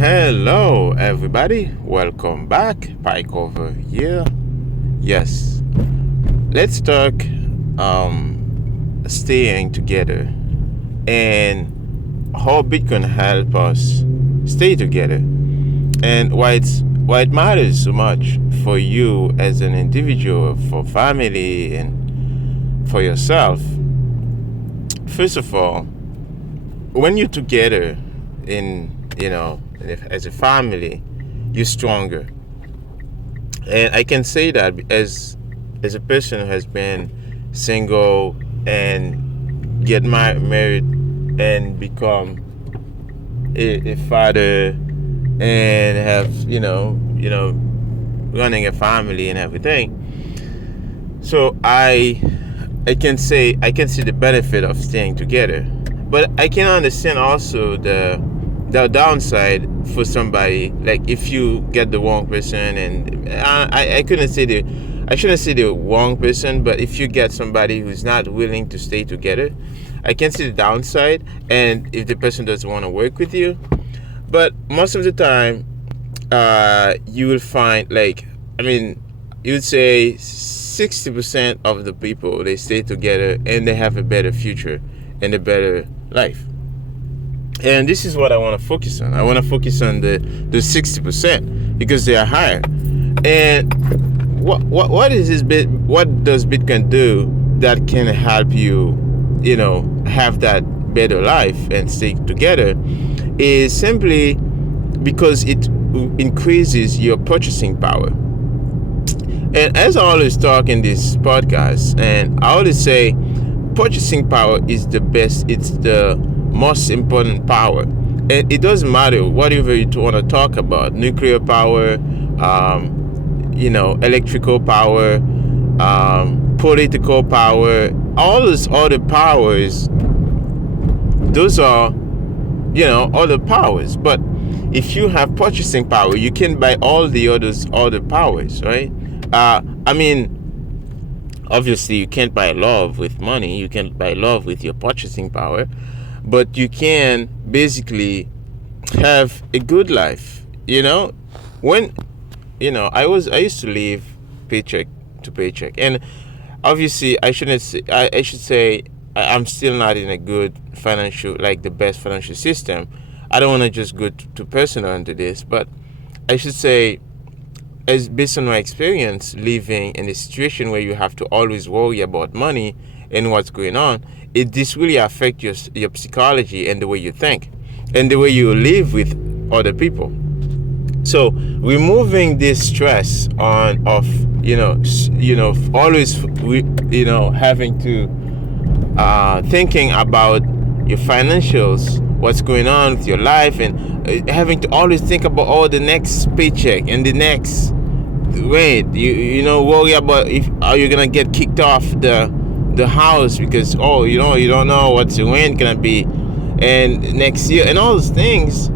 Hello, everybody. Welcome back. PieCover here. Yes, let's talk staying together and how Bitcoin help us stay together and why it matters so much for you as an individual, for family, and for yourself. First of all, when you're together as a family, you're stronger. And I can say that as a person who has been single and get married and become a father and have running a family and everything. So I can say I can see the benefit of staying together, but I can understand also the downside for somebody. Like if you get the wrong person, and I shouldn't say the wrong person, but if you get somebody who's not willing to stay together, I can see the downside. And if the person doesn't want to work with you, but most of the time, you will find you would say 60% of the people, they stay together and they have a better future and a better life. And this is what I want to focus on. I want to focus on the 60% because they are higher. And what is this bit? What does Bitcoin do that can help you, have that better life and stay together? Is simply because it increases your purchasing power. And as I always talk in this podcast, and I always say, purchasing power is the best. It's the most important power. And it doesn't matter whatever you want to talk about: nuclear power, electrical power, political power, all those other powers. Those are other powers. But if you have purchasing power, you can buy all the other powers, right? Obviously you can't buy love with money. You can't buy love with your purchasing power, but you can basically have a good life. When I used to live paycheck to paycheck, and obviously I should say I'm still not in a good financial, like the best financial system. I don't want to just go too personal into this, but I should say, as based on my experience living in a situation where you have to always worry about money and what's going on, this really affects your psychology and the way you think and the way you live with other people. So removing this stress of always having to thinking about your financials, what's going on with your life, and having to always think about the next paycheck and the next rent. Worry about are you gonna get kicked off the house because you don't know what's the rent gonna be and next year, and all those things.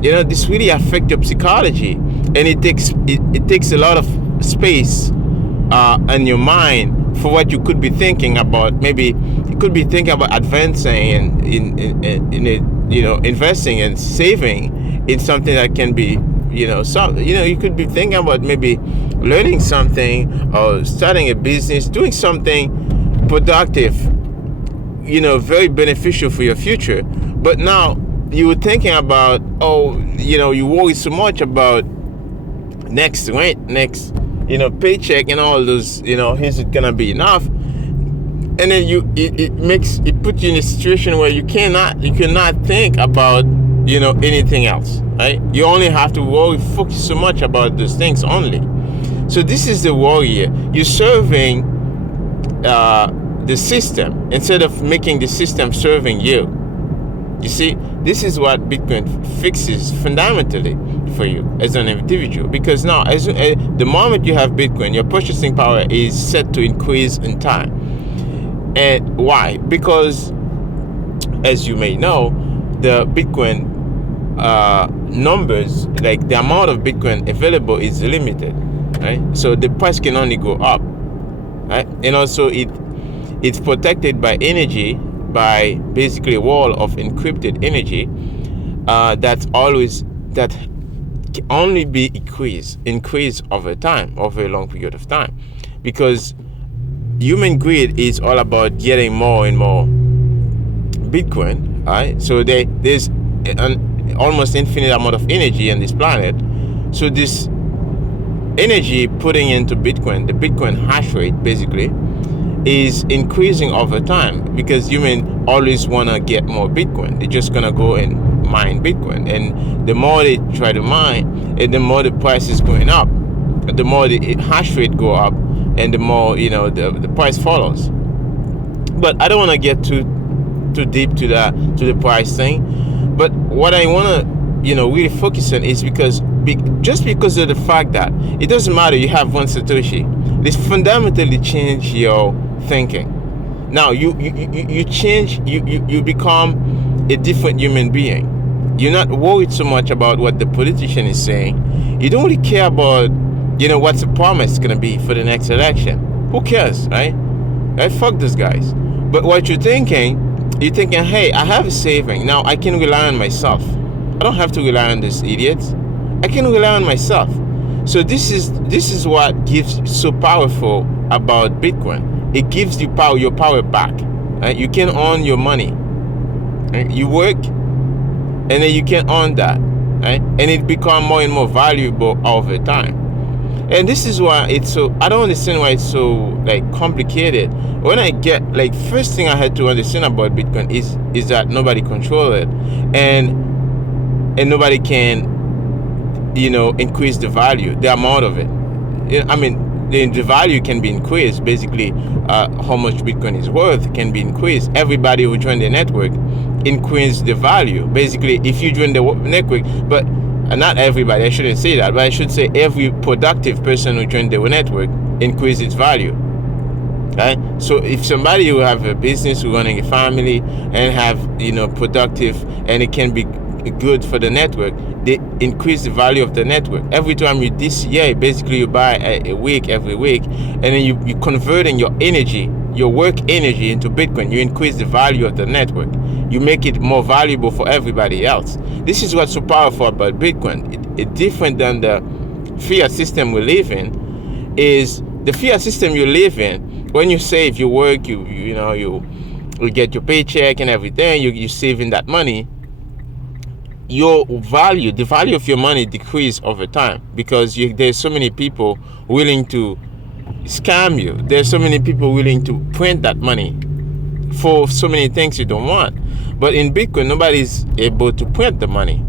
This really affect your psychology, and it takes a lot of space in your mind for what you could be thinking about. Maybe you could be thinking about advancing and in investing and saving in something that can be you could be thinking about maybe learning something or starting a business, doing something productive, very beneficial for your future. But now you were thinking about you worry so much about next rent, next paycheck, and all those, is it gonna be enough? And then it puts you in a situation where you cannot think about anything else, right? You only have to focus so much about those things only. So this is the warrior. You're serving the system instead of making the system serving you. You see, this is what Bitcoin fixes fundamentally for you as an individual. Because now, the moment you have Bitcoin, your purchasing power is set to increase in time. And why? Because, as you may know, the Bitcoin numbers, like the amount of Bitcoin available, is limited, right? So the price can only go up, right? And also it's protected by energy, by basically a wall of encrypted energy that's always that can only be increased over time, over a long period of time, because human greed is all about getting more and more Bitcoin, right? So there's an almost infinite amount of energy on this planet. So this energy putting into Bitcoin, the Bitcoin hash rate basically, is increasing over time, because humans always want to get more Bitcoin. They're just going to go and mine Bitcoin. And the more they try to mine, and the more the price is going up, the more the hash rate go up, and the more, the price follows. But I don't want to get too deep to the price thing. But what I want to really focus on is just because of the fact that it doesn't matter you have one Satoshi, this fundamentally change your thinking. Now you change, you become a different human being. You're not worried so much about what the politician is saying. You don't really care about what's the promise going to be for the next election. Who cares, right? Fuck those guys. But what you're thinking, hey, I have a saving. Now I can rely on myself. I don't have to rely on these idiots. I can rely on myself. So this is what gives so powerful about Bitcoin. It gives you your power back. Right? You can own your money. Right? You work, and then you can own that, right? And it becomes more and more valuable over time. And this is why I don't understand why it's so complicated. When I get first thing I had to understand about Bitcoin is that nobody controls it, and nobody can increase the value, the amount of it. I mean, the value can be increased. Basically, how much Bitcoin is worth can be increased. Everybody who join the network increase the value. Basically, if you join the network, but not everybody, I shouldn't say that, but I should say every productive person who joined the network increase its value. Right? So if somebody who have a business, who running a family, and have productive, and it can be good for the network, they increase the value of the network. Every time basically you buy a week every week, and then you converting your energy, your work energy, into Bitcoin. You increase the value of the network. You make it more valuable for everybody else. This is what's so powerful about Bitcoin. It different than the fiat system we live in. Is the fiat system you live in, when you save, you work, you get your paycheck and everything, you saving that money, your value, the value of your money decrease over time, because there's so many people willing to scam you. There's so many people willing to print that money for so many things you don't want. But in Bitcoin, nobody's able to print the money.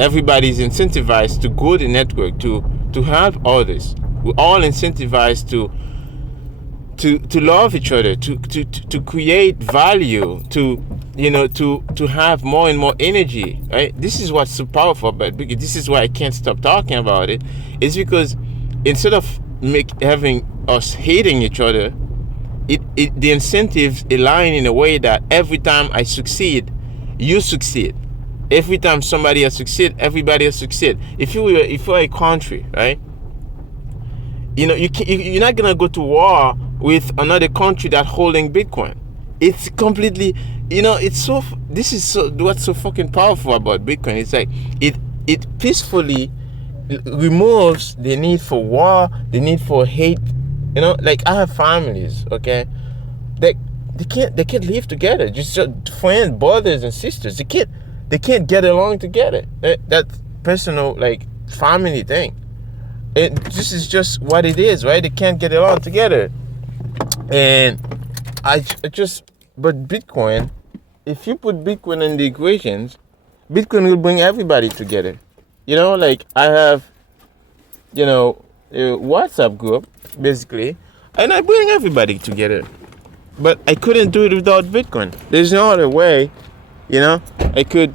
Everybody's incentivized to grow the network, to help others. We're all incentivized to love each other, to create value, to have more and more energy, right? This is what's so powerful about Bitcoin. This is why I can't stop talking about it. It's because instead of having us hating each other, the incentives align in a way that every time I succeed, you succeed. Every time somebody else succeed, everybody else succeed. If you're a country, right? You're not gonna go to war with another country that holding Bitcoin. It's completely, this is what's so fucking powerful about Bitcoin. It's like it peacefully removes the need for war, the need for hate. I have families, okay, they can't live together, just friends, brothers and sisters. They can't get along together. That's personal, family thing. This is just what it is, right? They can't get along together. And but Bitcoin, if you put Bitcoin in the equations, Bitcoin will bring everybody together. I have, a WhatsApp group, basically, and I bring everybody together. But I couldn't do it without Bitcoin. There's no other way, I could,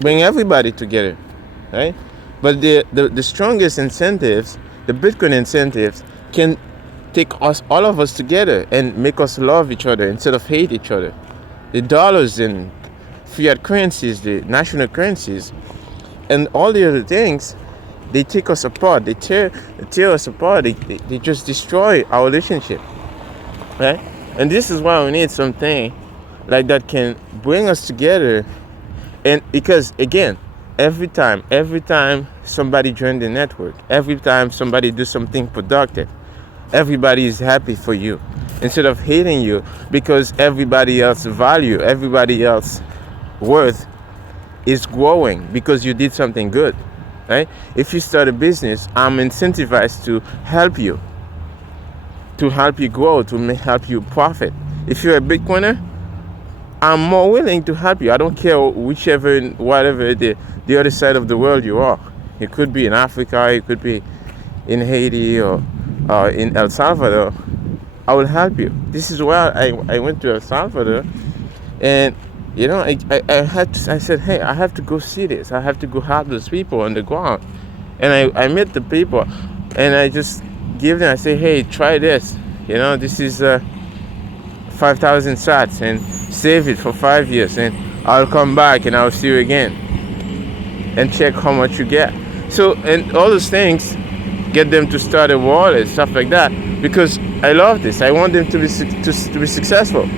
bring everybody together, right? But the strongest incentives, the Bitcoin incentives, can take all of us together and make us love each other instead of hate each other. The dollars and fiat currencies, the national currencies, and all the other things, they take us apart. They tear us apart. They just destroy our relationship, right? And this is why we need something like that can bring us together. And because again, every time somebody join the network, every time somebody do something productive, everybody is happy for you instead of hating you because everybody else value, everybody else worth is growing because you did something good, right? If you start a business, I'm incentivized to help you grow, to help you profit. If you're a Bitcoiner, I'm more willing to help you. I don't care whatever the other side of the world you are. It could be in Africa, it could be in Haiti or in El Salvador. I will help you. This is why I went to El Salvador, and I said, hey, I have to go see this. I have to go help those people on the ground. And I met the people, and I just give them. I say, hey, try this. This is 5,000 sats, and save it for 5 years, and I'll come back and I'll see you again and check how much you get. So, and all those things, get them to start a wallet, stuff like that, because I love this. I want them to be successful.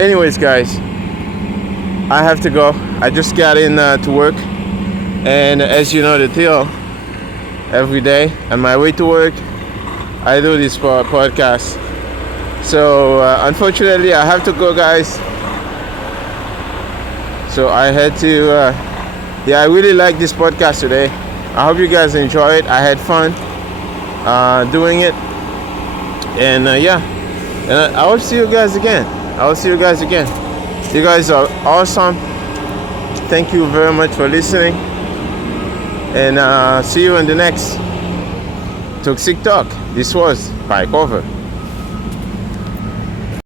Anyways, guys, I have to go. I just got in to work, and as you know the deal, every day on my way to work, I do this podcast. So unfortunately, I have to go, guys. So I had to. I really like this podcast today. I hope you guys enjoy it. I had fun doing it, and and I will see you guys again. You guys are awesome. Thank you very much for listening, and see you in the next Toxic Talk. This was PieCover.